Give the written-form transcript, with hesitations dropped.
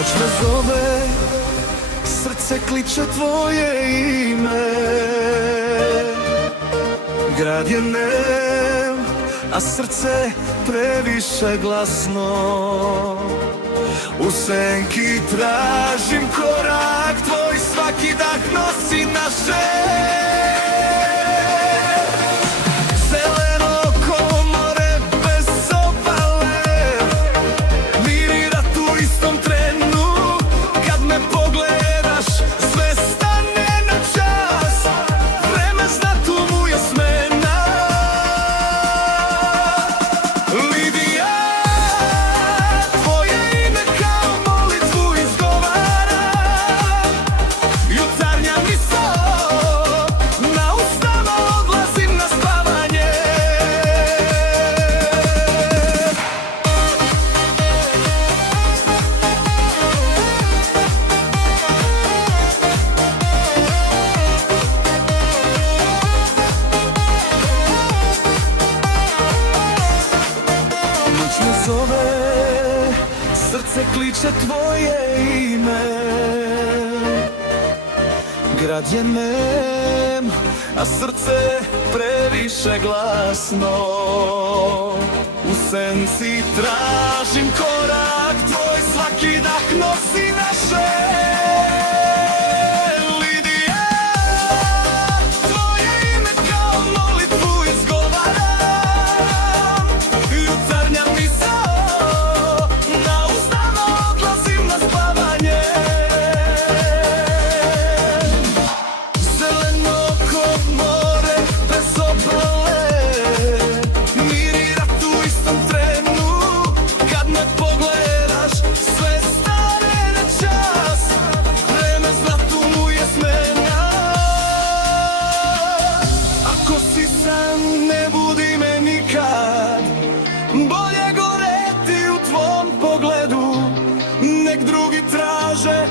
Noć me zove, srce kliče tvoje ime. Grad je nem, a srce previše glasno. U senki tražim korak tvoj, svaki dah nosi naše. Zove, srce kliče tvoje ime. Grad je nem, a srce previše glasno. U senci tražim korak tvoj, svaki dah nosi naše. Ne budi me nikad, bolje goreti u tvom pogledu. Nek drugi traže